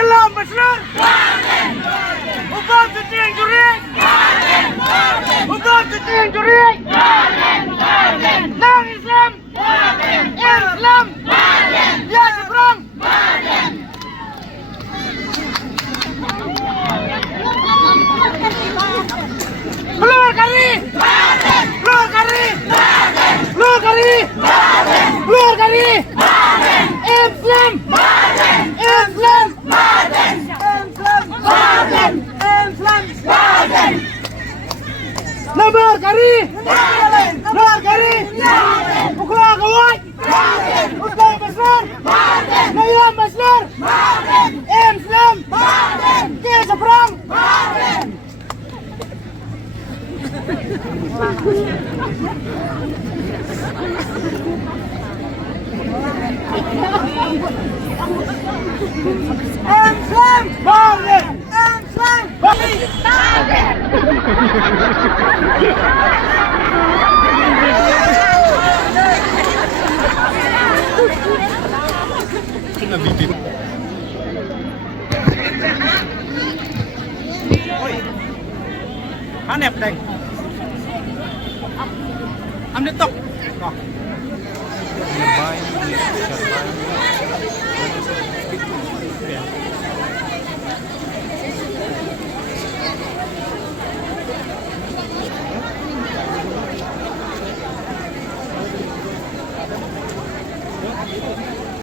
يلا مسرور وقف الدين جريج وقف الدين جريج لا اسلام اسلام يا جبران keluar kari keluar kari keluar kari keluar kari Islam Islam Nomor kari Uklah kawat Uklah besar Naya besar Islam Ke seberang Islam Islam